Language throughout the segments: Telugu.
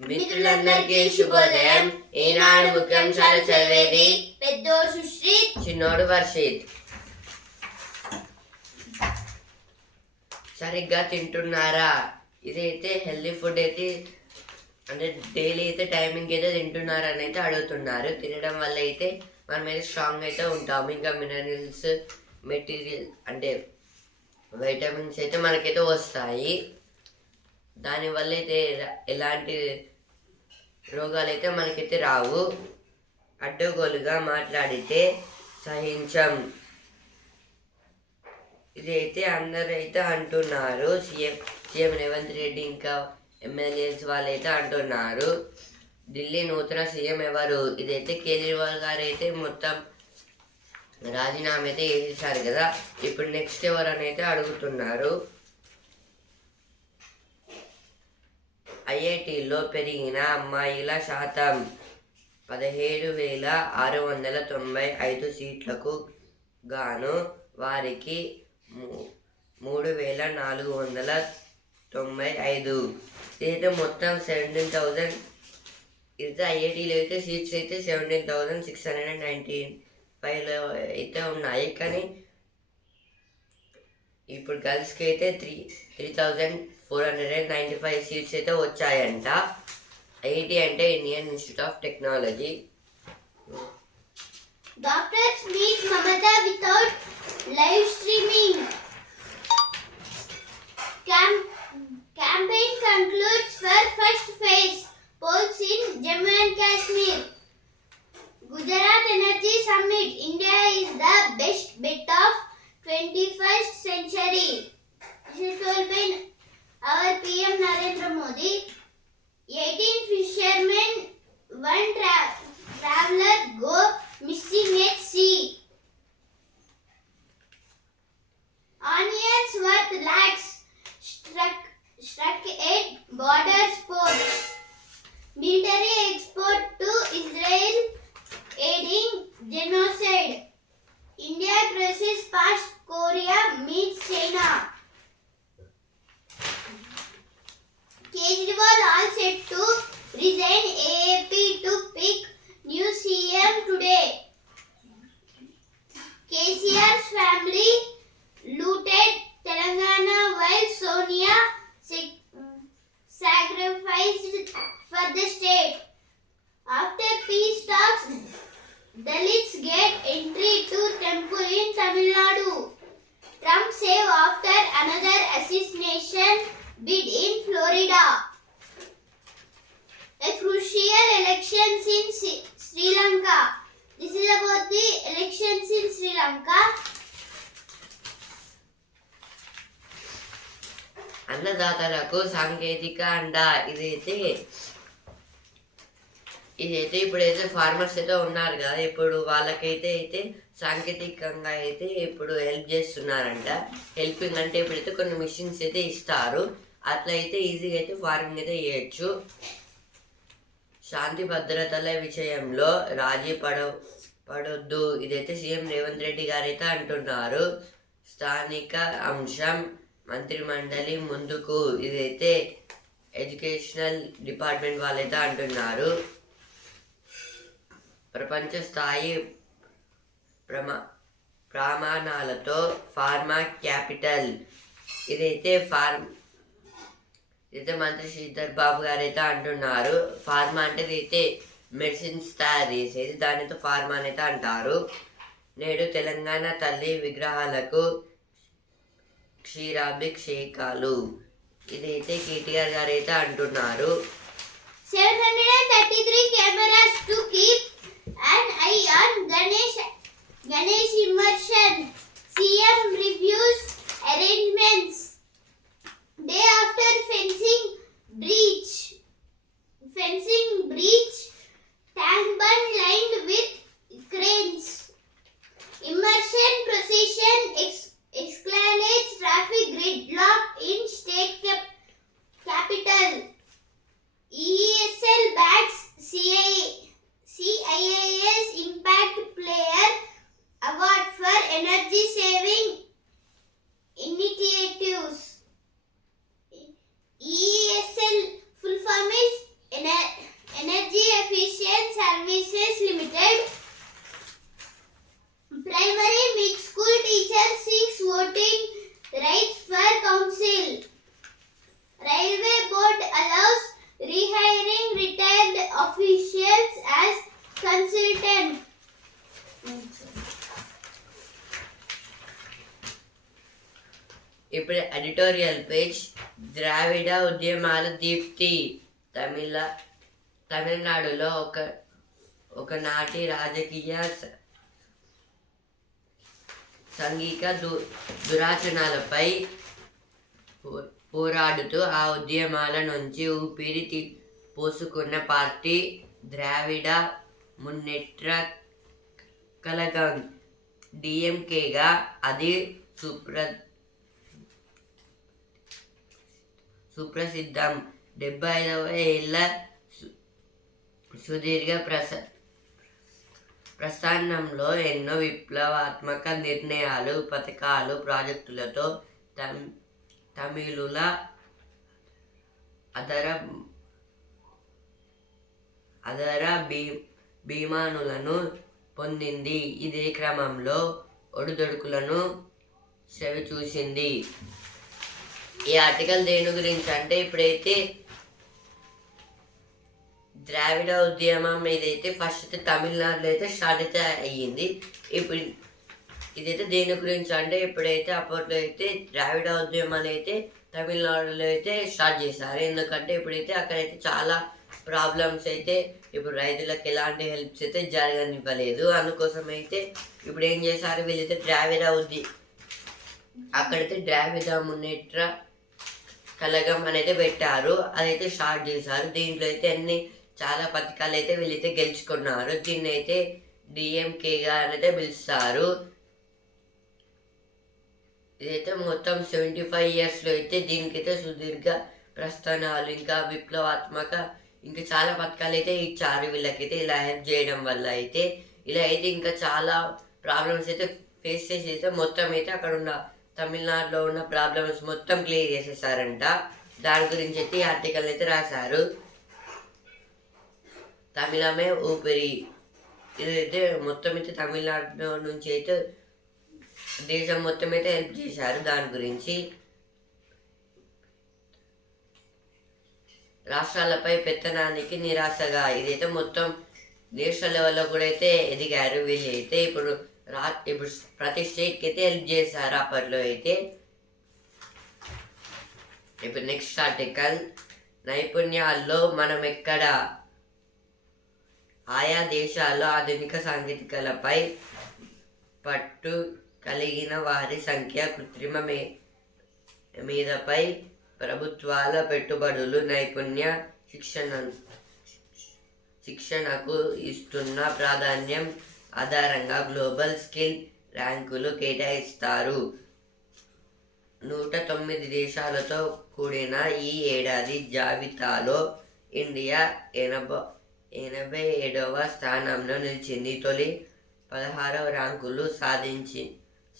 మిత్రులందరికీ శుభోదయం. ఈనాడు ముఖ్యాంశాలు చదివేది? పెద్దోడు సుశ్రీత్. చిన్నోడు వర్షిత్. సరిగ్గా తింటున్నారా? ఇదైతే హెల్దీ ఫుడ్ అయితే అంటే డైలీ అయితే టైమింగ్ అయితే తింటున్నారా అని అయితే అడుగుతున్నారు. తినడం వల్ల అయితే మనం అయితే స్ట్రాంగ్ అయితే ఉంటాము. ఇంకా మినరల్స్ మెటీరియల్ అంటే వైటమిన్స్ అయితే మనకైతే వస్తాయి. దానివల్ల అయితే ఎలా- ఎలాంటి రోగాలు అయితే మనకైతే రావు. అడ్డగోలుగా మాట్లాడితే సహించం. ఇదైతే అందరూ అయితే అంటున్నారు. సీఎం సీఎం రేవంత్ రెడ్డి ఇంకా ఎమ్మెల్యేస్ వాళ్ళైతే అంటున్నారు. ఢిల్లీ నూతన సీఎం ఎవరు? ఇదైతే కేజ్రీవాల్ గారు అయితే మొత్తం రాజీనామా అయితే చేసేసారు కదా. ఇప్పుడు నెక్స్ట్ ఎవరు అని అయితే అడుగుతున్నారు. ఐఐటిలో పెరిగిన అమ్మాయిల శాతం పదిహేడు వేల ఆరు వందల తొంభై ఐదు సీట్లకు గాను వారికి మూ- మూడు వేల నాలుగు వందల తొంభై ఐదు. ఇదైతే మొత్తం సెవెంటీన్ థౌజండ్ ఇది ఐఐటీలో అయితే సీట్స్ అయితే seventeen thousand six hundred and nineteen ఫైవ్లో అయితే ఉన్నాయి. కానీ ఇప్పుడు గర్ల్స్కి అయితే three three thousand four hundred ninety five seats అయితే వచ్చాయంట ఐఐటి అంటే Indian institute of technology doctors meet Mamata without live streaming camp campaign concludes for first phase polls in Jammu and Kashmir Gujarat energy summit India is the best bet of twenty first century our PM Narendra Modi. 18 fishermen, one tra- traveler go missing at sea. Onions worth lakhs struck struck at border sports. Military export This is about the elections in Sri Lanka. అన్నదాతలకు సాంకేతిక అండ. ఇదైతే ఇదైతే ఇప్పుడైతే ఫార్మర్స్ అయితే ఉన్నారు కదా. ఇప్పుడు వాళ్ళకైతే అయితే సాంకేతికంగా అయితే ఇప్పుడు హెల్ప్ చేస్తున్నారంట. హెల్పింగ్ అంటే ఇప్పుడైతే కొన్ని మిషన్స్ అయితే ఇస్తారు. అట్లా అయితే ఈజీగా అయితే ఫార్మింగ్ అయితే చేయొచ్చు. శాంతి భద్రతల విషయంలో రాజీ పడ పడొద్దు. ఇదైతే సీఎం రేవంత్ రెడ్డి గారు అయితే అంటున్నారు. స్థానిక అంశం మంత్రిమండలి ముందుకు. ఇదైతే ఎడ్యుకేషనల్ డిపార్ట్మెంట్ వాళ్ళైతే అంటున్నారు. ప్రపంచ స్థాయి ప్రమా ప్రమాణాలతో ఫార్మా క్యాపిటల్. ఇదైతే ఫార్మ్ అయితే మంత్రి శ్రీధర్ బాబు గారు అయితే అంటున్నారు. ఫార్మా అంటే అయితే మెడిసిన్స్ తయారు చేసేది దానితో ఫార్మా అనేది అయితే అంటారు. నేడు తెలంగాణ తల్లి విగ్రహాలకు క్షీరాభిషేకాలు. ఇదైతే కేటీఆర్ గారు అయితే అంటున్నారు 733 cameras to keep and eye on Ganesh Ganesh immersion. CM reviews arrangements. Day after fencing breach. Fencing breach. Tank bun lined ఇప్పుడు ఎడిటోరియల్ పేజ్ ద్రావిడ ఉద్యమాల దీప్తి. తమిళ తమిళనాడులో ఒక ఒకనాటి రాజకీయ సంఘిక దు దురాచరణలపై పో- పోరాడుతూ ఆ ఉద్యమాల నుంచి ఊపిరి పోసుకున్న పార్టీ ద్రావిడ మున్నేట్ర కలగం. డిఎంకేగా అది సుప్ర సుప్రసిద్ధం. డెబ్బై ఐదవ ఏళ్ళ సు- సుదీర్ఘ ప్రస ప్రస్థానంలో ఎన్నో విప్లవాత్మక నిర్ణయాలు పథకాలు ప్రాజెక్టులతో తమ్ తమిళుల అదర అదర భీ భీమానులను పొందింది. ఇదే క్రమంలో ఒడిదొడుకులను చవి చూసింది ఈ ఆర్టికల్ దేని గురించి అంటే ఇప్పుడైతే ద్రావిడ ఉద్యమం ఇదైతే ఫస్ట్ అయితే తమిళనాడులో అయితే స్టార్ట్ అయితే అయ్యింది. ఇప్పుడు ఇదైతే దేని గురించి అంటే ఇప్పుడైతే అప్పట్లో అయితే ద్రావిడ ఉద్యమాన్ని అయితే తమిళనాడులో అయితే స్టార్ట్ చేశారు. ఎందుకంటే ఇప్పుడైతే అక్కడైతే చాలా ప్రాబ్లమ్స్ అయితే ఇప్పుడు రైతులకు ఎలాంటి హెల్ప్స్ అయితే జరగనివ్వలేదు. అందుకోసం అయితే ఇప్పుడు ఏం చేశారు? వీళ్ళైతే ద్రావిడ ఉద్య అక్కడైతే ద్రావిడ మున్నేట్ర కలగం అనేది పెట్టారు. అదైతే స్టార్ట్ చేశారు. దీంట్లో అయితే అన్ని చాలా పథకాలు అయితే వీళ్ళైతే గెలుచుకున్నారు. దీన్ని అయితే డిఎంకేగా అనేది పిలుస్తారు. ఇదైతే మొత్తం సెవెంటీ ఫైవ్ ఇయర్స్లో అయితే దీనికైతే సుదీర్ఘ ప్రస్థానాలు ఇంకా విప్లవాత్మక ఇంకా చాలా పథకాలు అయితే ఇచ్చారు. వీళ్ళకైతే ఇలా హెల్ప్ చేయడం వల్ల అయితే. ఇలా అయితే ఇంకా చాలా ప్రాబ్లమ్స్ అయితే ఫేస్ చేసి అయితే మొత్తం అయితే అక్కడ ఉన్న తమిళనాడులో ఉన్న ప్రాబ్లమ్స్ మొత్తం క్లియర్ చేసేసారంట. దాని గురించి అయితే ఆర్టికల్ అయితే రాశారు. తమిళమే ఊపిరి. ఇదైతే మొత్తం అయితే తమిళనాడు నుంచి అయితే దేశం మొత్తం అయితే హెల్ప్ చేశారు దాని గురించి. రాష్ట్రాలపై పెత్తనానికి నిరాశగా ఇదైతే మొత్తం దేశ లెవెల్లో కూడా అయితే ఎదిగారు. వీళ్ళు అయితే ఇప్పుడు రా ఇప్పుడు ప్రతి స్టేట్కి అయితే హెల్ప్ చేశారు అప్పట్లో అయితే. ఇప్పుడు నెక్స్ట్ ఆర్టికల్ నైపుణ్యాల్లో మనం ఎక్కడ? ఆయా దేశాల్లో ఆధునిక సాంకేతికలపై పట్టు కలిగిన వారి సంఖ్య కృత్రిమ మే మీదపై ప్రభుత్వాల పెట్టుబడులు నైపుణ్య శిక్షణ శిక్షణకు ఇస్తున్న ప్రాధాన్యం ఆధారంగా గ్లోబల్ స్కిల్ ర్యాంకులు కేటాయిస్తారు. నూట తొమ్మిది దేశాలతో కూడిన ఈ ఏడాది జాబితాలో ఇండియా ఎనభై ఎనభై ఏడవ స్థానంలో నిలిచింది. తొలి పదహారవ ర్యాంకులు సాధించి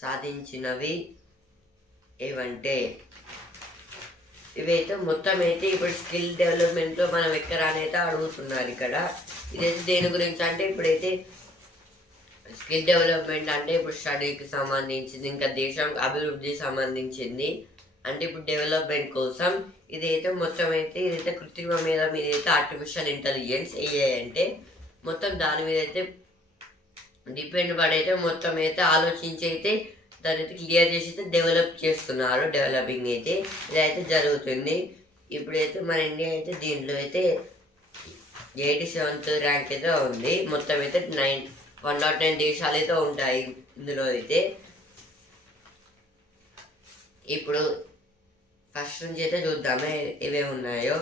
సాధించినవి ఏవంటే? ఇవైతే మొత్తం అయితే ఇప్పుడు స్కిల్ డెవలప్మెంట్లో మనం ఎక్కడ అనేది అడుగుతున్నారు ఇక్కడ. ఇదైతే దేని గురించి అంటే ఇప్పుడైతే స్కిల్ డెవలప్మెంట్ అంటే ఇప్పుడు స్టడీకి సంబంధించింది ఇంకా దేశం అభివృద్ధి సంబంధించింది. అంటే ఇప్పుడు డెవలప్మెంట్ కోసం ఇదైతే మొత్తం అయితే ఇదైతే కృత్రిమ మీద మీద అయితే ఆర్టిఫిషియల్ ఇంటెలిజెన్స్ ఏఐ అంటే మొత్తం దాని మీద అయితే డిపెండ్ పడైతే మొత్తం అయితే ఆలోచించి అయితే దాని అయితే క్లియర్ చేసి అయితే డెవలప్ చేస్తున్నారు డెవలపింగ్ అయితే. ఇదైతే జరుగుతుంది. ఇప్పుడైతే మన ఇండియా అయితే దీంట్లో అయితే ఎయిటీ సెవెంత్ ర్యాంక్ అయితే ఉంది. మొత్తం అయితే నైన్ వన్ నాట్ నైన్ దేశాలు అయితే ఉంటాయి ఇందులో అయితే. ఇప్పుడు ఫస్ట్ నుంచి అయితే చూద్దామే ఏమేమి ఉన్నాయో.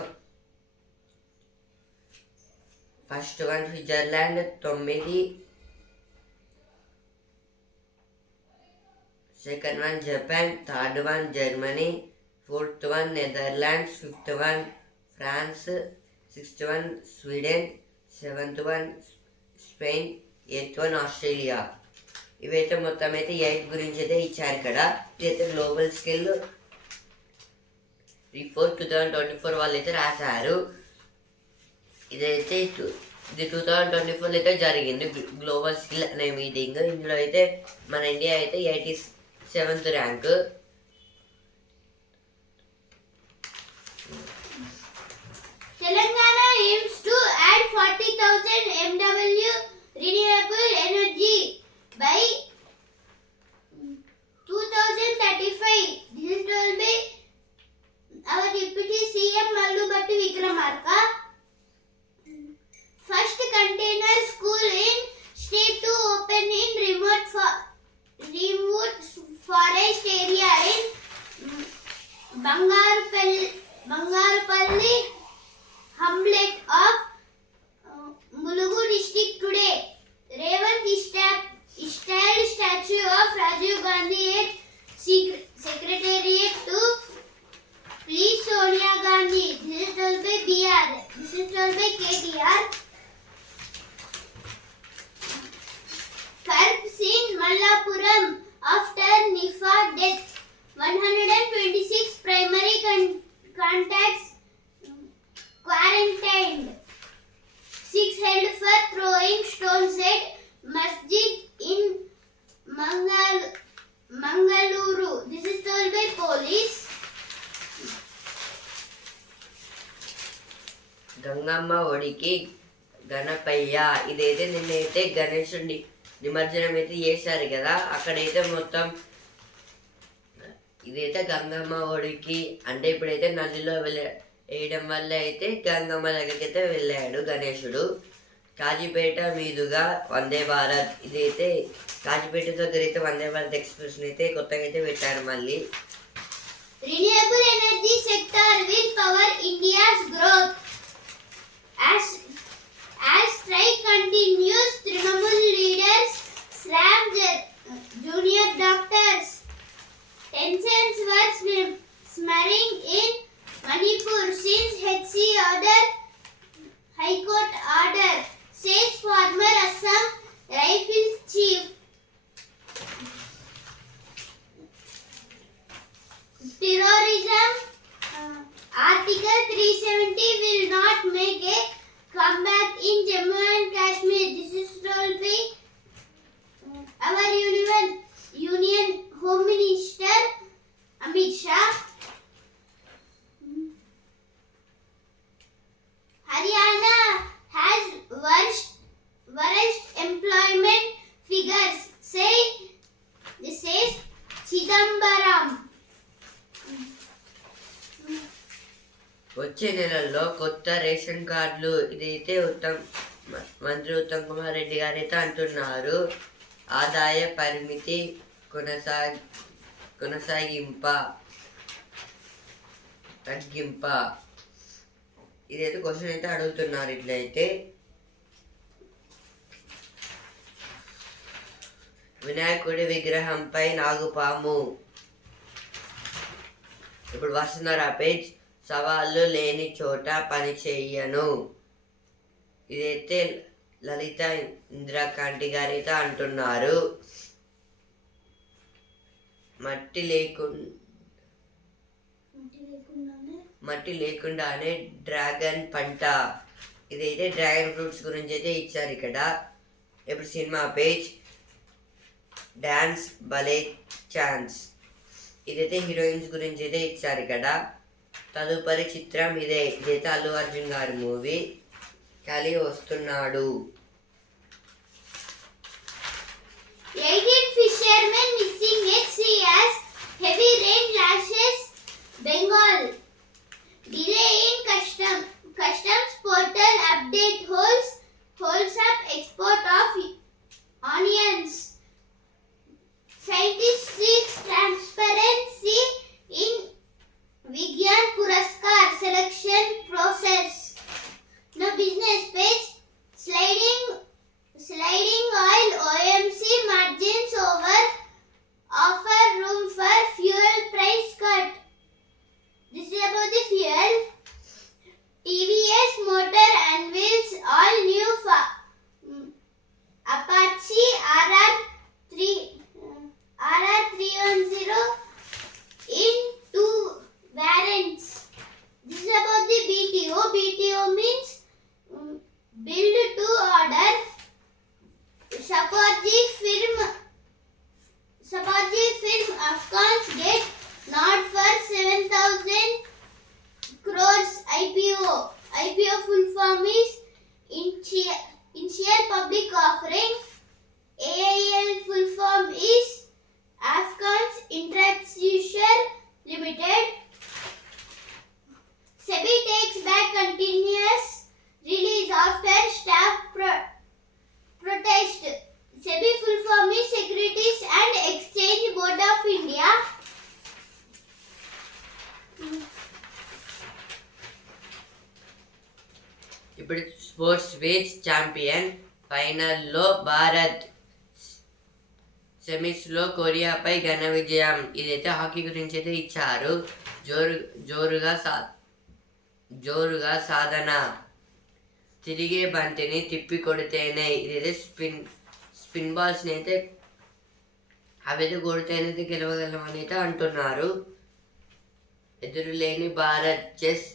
ఫస్ట్ వన్ స్విట్జర్లాండ్ తొమ్మిది. Second one Japan third one Germany fourth one Netherlands fifth one France sixth one Sweden seventh one Spain eighth one Australia. ఇవైతే మొత్తం అయితే ఎయిట్ గురించి అయితే ఇచ్చారు ఇక్కడ. ఇదైతే global skill for two thousand twenty four వాళ్ళు అయితే రాశారు. ఇదైతే ఇది టూ థౌజండ్ ట్వంటీ ఫోర్లో అయితే జరిగింది. గ్లోబల్ స్కిల్ అనే మీటింగ్ ఇందులో అయితే మన ఇండియా అయితే eighty seventh rank Telangana AIIMS to add forty thousand MW renewable energy by 2035. This is told by our Deputy CM Mallubatti Vikramarka. First container school in state to open in remote for remote forest area in mm, Bangarpalli, Bangarpalli hamlet of uh, Mulugu district today. Revant sta- styled statue of Rajiv Gandhi at Secretariat to please Sonia Gandhi. This is told by BR. This is told by KTR. Curbs in Mallapuram after Nifa death. 126 primary con- contacts quarantined. Six held for throwing stones at masjid in Mangal- Mangaluru. This is told by police. Gangamma ఒడికి Ganapayya ఇదైతే నిన్నైతే గణేశుడి నిమజ్జనం అయితే చేశారు కదా అక్కడైతే మొత్తం ఇదైతే గంగమ్మ ఒడికి అంటే ఇప్పుడైతే నదిలో వెళ్ళ వేయడం వల్ల అయితే గంగమ్మ దగ్గరికైతే వెళ్ళాడు గణేశుడు. కాజీపేట మీదుగా వందే భారత్ ఇదైతే కాజీపేట దగ్గర అయితే వందే భారత్ ఎక్స్ప్రెస్ అయితే కొత్తగా అయితే పెట్టారు మళ్ళీ. Renewable energy sector will power India growth as as strike continues Trinamool leaders slam junior doctors tensions worse simmering in Manipur since HC order, High Court order, says former Assam Rifles Chief. terrorism uh, article 370 will not make a comeback in jammu and kashmir this is told by uh, our union union home minister amit shah haryana has worst worst employment figures say says chidambaram. వచ్చే నెలల్లో కొత్త రేషన్ కార్డులు ఇదైతే ఉత్తమ్ మంత్రి ఉత్తమ్ కుమార్ రెడ్డి గారు అయితే అంటున్నారు. ఆదాయ పరిమితి కొనసా కొనసాగింప తగ్గింప. ఇదైతే క్వశ్చన్ అయితే అడుగుతున్నారు ఇట్లయితే. వినాయకుడి విగ్రహంపై నాగుపాము. ఇప్పుడు వస్తున్నారా పేజ్. సవాళ్ళు లేని చోట పని చెయ్యను ఇదైతే లలిత ఇందిరాకాంటి గారు అయితే అంటున్నారు. మట్టి లేకుండా మట్టి లేకుండానే డ్రాగన్ పంట. ఇదైతే డ్రాగన్ ఫ్రూట్స్ గురించి అయితే ఇచ్చారు ఇక్కడ. ఇప్పుడు సినిమా పేజ్. డాన్స్ భలే ఛాన్స్. ఇదైతే హీరోయిన్స్ గురించి అయితే ఇచ్చారు ఇక్కడ. తదుపరి చిత్రం ఇదే. ఇదైతే అల్లు అర్జున్ గారి మూవీ. కలిగి వస్తున్నాడు. 18 fishermen missing sea as heavy rain lashes Bengal. Delay in custom customs portal update holds holds up export of onions. Scientist seeks transparency in Vigyan Puraskar selection process. Champion ఫైనల్లో భారత్ సెమీస్లో కొరియాపై ఘన విజయం. ఇదైతే హాకీ గురించి అయితే ఇచ్చారు. జోరు జోరుగా సా జోరుగా సాధన. తిరిగే బంతిని తిప్పి కొడితేనే ఇదైతే స్పిన్ స్పిన్ బాల్స్ని అయితే అవైతే కొడితేనైతే గెలవగలమని అయితే అంటున్నారు. ఎదురులేని భారత్ చెస్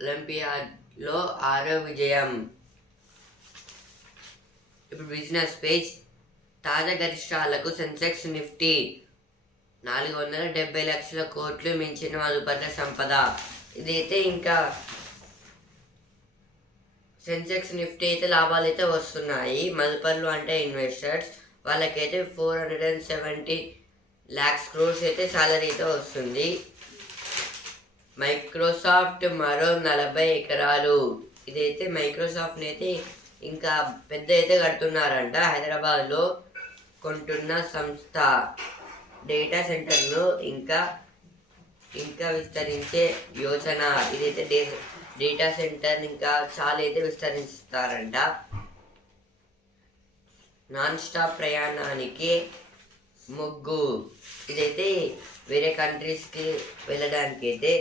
ఒలింపియాడ్లో ఆరో విజయం. ఇప్పుడు బిజినెస్ పేజ్ తాజా గరిష్టాలకు సెన్సెక్స్ నిఫ్టీ నాలుగు వందల డెబ్బై లక్షల కోట్లు మించిన మదుపర్ల సంపద. ఇదైతే ఇంకా సెన్సెక్స్ నిఫ్టీ అయితే లాభాలు అయితే వస్తున్నాయి. మదుపర్లు అంటే ఇన్వెస్టర్స్ వాళ్ళకైతే four hundred and seventy lakhs crores అయితే సాలరీ అయితే వస్తుంది. మైక్రోసాఫ్ట్ మరో నలభై ఎకరాలు. ఇదైతే మైక్రోసాఫ్ట్ అయితే ఇంకా పెద్ద అయితే కడుతున్నారంట. హైదరాబాద్లో కొంటున్న సంస్థ డేటా సెంటర్ను ఇంకా ఇంకా విస్తరించే యోచన. ఇదైతే డే డేటా సెంటర్ ఇంకా చాలా అయితే విస్తరిస్తారంట. నాన్ స్టాప్ ప్రయాణానికి ముగ్గు. ఇదైతే వేరే కంట్రీస్కి వెళ్ళడానికి అయితే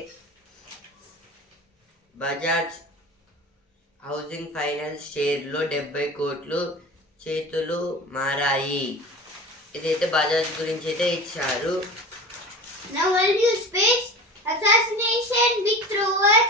బజాజ్ హౌసింగ్ ఫైనాన్స్ షేర్లో డెబ్బై కోట్లు చేతులు మారాయి. ఇదైతే బజాజ్ గురించి అయితే ఇచ్చారు. Now will you space Assassination with rover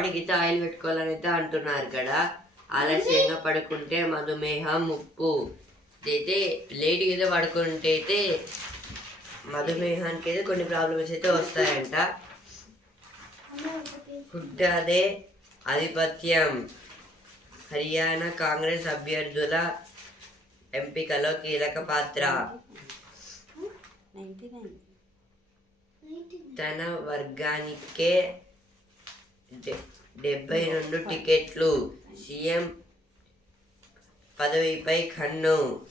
బాడీకి అయితే ఆయిల్ పెట్టుకోవాలని అయితే అంటున్నారు ఇక్కడ ఆలస్యంగా పడుకుంటే మధుమేహం ముప్పు. ఇదైతే లేట్గా అయితే పడుకుంటే అయితే మధుమేహానికి అయితే కొన్ని ప్రాబ్లమ్స్ అయితే వస్తాయంట. హుడ్డాదే ఆధిపత్యం. హర్యానా కాంగ్రెస్ అభ్యర్థుల ఎంపికలో కీలక పాత్ర. తన వర్గానికే డెబ్బై రెండు టికెట్లు. సీఎం పదవిపై కన్ను.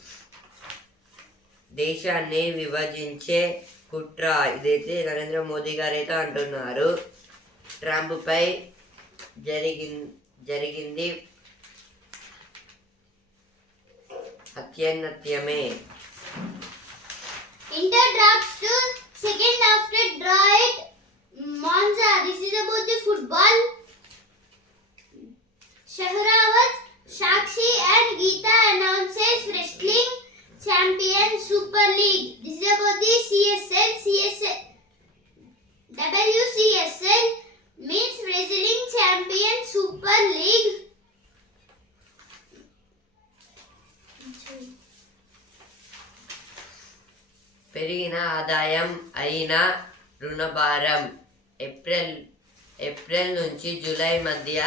దేశాన్ని విభజించే కుట్ర. ఇదైతే నరేంద్ర మోదీ గారు అయితే అంటున్నారు. ట్రంప్పై జరిగి జరిగింది అత్యున్నత్యమే. Drops to second after draw at Monza. This is about the football. Shahrawat, Shakshi and Geeta announces wrestling champion Super League. This is about the CSL. CSL WCSL means wrestling champion Super League. పెరిగిన ఆదాయం అయిన రుణభారం ఏప్రిల్ ఏప్రిల్ నుంచి జూలై మధ్య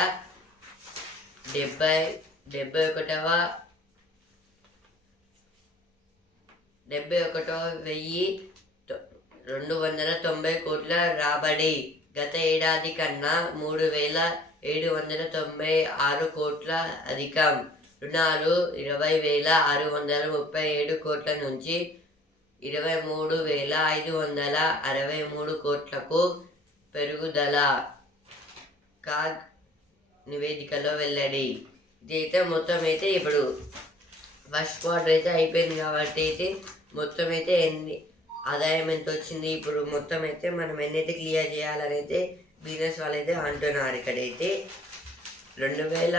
డెబ్బై డెబ్బై ఒకటవ డెబ్బై ఒకటవ వెయ్యి తొ- రెండు వందల తొంభై కోట్ల రాబడి. గత ఏడాది కన్నా మూడు వేల ఏడు వందల తొంభై ఆరు కోట్ల అధికం. రుణాలు ఇరవై వేల ఆరు వందల ముప్పై ఏడు కోట్ల నుంచి ఇరవై మూడు వేల ఐదు వందల అరవై మూడు కోట్లకు పెరుగుదల. కాగ్ నివేదికలో వెల్లడి. ఇదైతే మొత్తం అయితే ఇప్పుడు ఫస్ట్ క్వార్టర్ అయితే అయిపోయింది కాబట్టి అయితే మొత్తం అయితే ఎన్ని ఆదాయం ఎంత వచ్చింది ఇప్పుడు మొత్తం అయితే మనం ఎన్నైతే క్లియర్ చేయాలని అయితే బిజినెస్ వాళ్ళు అయితే అంటున్నారు ఇక్కడైతే. రెండు వేల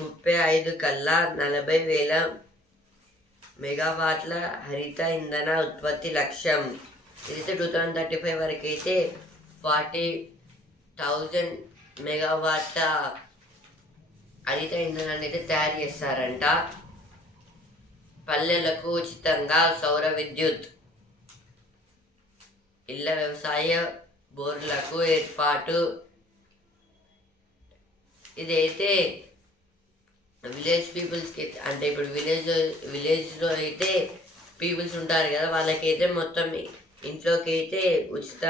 ముప్పై ఐదు కల్లా నలభై వేల మెగావాట్ల హరిత ఇంధన ఉత్పత్తి లక్ష్యం. ఇదైతే టూ థౌజండ్ థర్టీ ఫైవ్ వరకు అయితే ఫార్టీ థౌజండ్ మెగావాట్ల హరిత ఇంధనాన్ని అయితే తయారు చేస్తారంట. పల్లెలకు ఉచితంగా సౌర విద్యుత్ ఇళ్ళ వ్యవసాయ బోర్లకు ఏర్పాటు. ఇదైతే విలేజ్ పీపుల్స్కి అంటే ఇప్పుడు విలేజ్ విలేజ్లో అయితే పీపుల్స్ ఉంటారు కదా వాళ్ళకైతే మొత్తం ఇంట్లోకి అయితే ఉచిత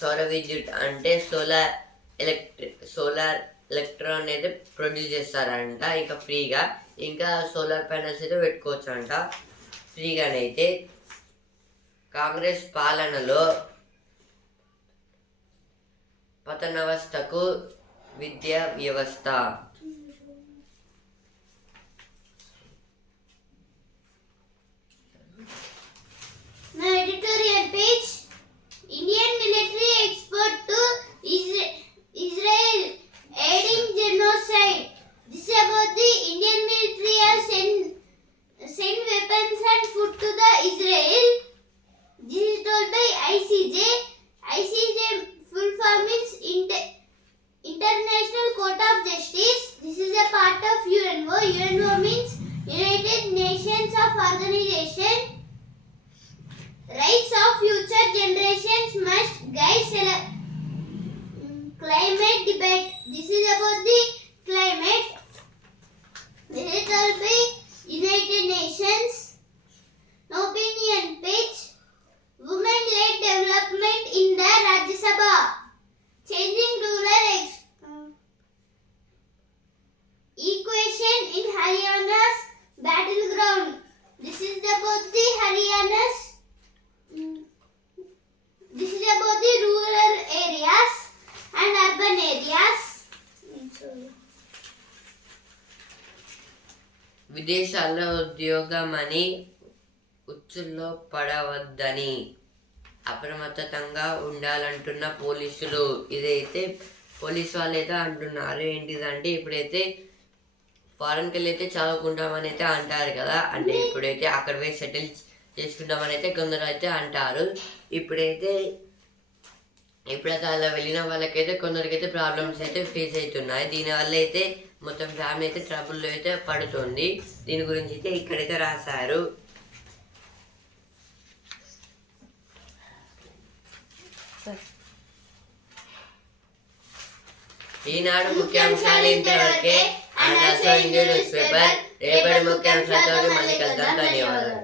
సౌర విద్యుత్ అంటే సోలార్ ఎలక్ట్రిక్ సోలార్ ఎలక్ట్రాన్ అయితే ప్రొడ్యూస్ చేస్తారంట ఇంకా ఫ్రీగా ఇంకా సోలార్ ప్యానల్స్ అయితే పెట్టుకోవచ్చు అంట ఫ్రీగానైతే కాంగ్రెస్ పాలనలో పతనవస్థకు విద్యా వ్యవస్థ Now editorial page. Indian military export to Israel aiding genocide. This is about the Indian military has sent, sent weapons and food to the Israel. This is told by ICJ. ICJ full form is Inter- International Court of Justice. This is a part of UNO. UNO means United Nations of Organization. Rights of future generations must guide climate debate. This is about the climate. This by United Nations. Opinion page. Women-led development in the Rajya Sabha. Changing rural equation in Haryana's battleground. This is about the Haryana's. This is about the rural areas and urban areas. విదేశాల్లో ఉద్యోగమని ఉచ్చుల్లో పడవద్దని అప్రమత్తంగా ఉండాలంటున్న పోలీసులు. ఇదైతే పోలీసు వాళ్ళు అయితే అంటున్నారు. ఏంటిదంటే ఇప్పుడైతే ఫారెన్కి వెళ్ళి అయితే చదువుకుంటామని అయితే అంటారు కదా. అంటే ఇప్పుడైతే అక్కడ పోయి సెటిల్ చేసుకుంటామని అయితే కొందరు అయితే అంటారు. ఇప్పుడైతే ఎప్పుడైతే అలా వెళ్ళిన వాళ్ళకైతే కొందరికైతే ప్రాబ్లమ్స్ అయితే ఫేస్ అవుతున్నాయి. దీనివల్ల అయితే మొత్తం ఫ్యామిలీ అయితే ట్రబుల్లో అయితే పడుతుంది. దీని గురించి అయితే ఇక్కడైతే రాశారు. ఈనాడు ముఖ్యాంశాలు ఇంతవరకే. And also Indian news paper. రేపటి ముఖ్యాంశాలతో మళ్ళీ కలుద్దాం. ధన్యవాదాలు.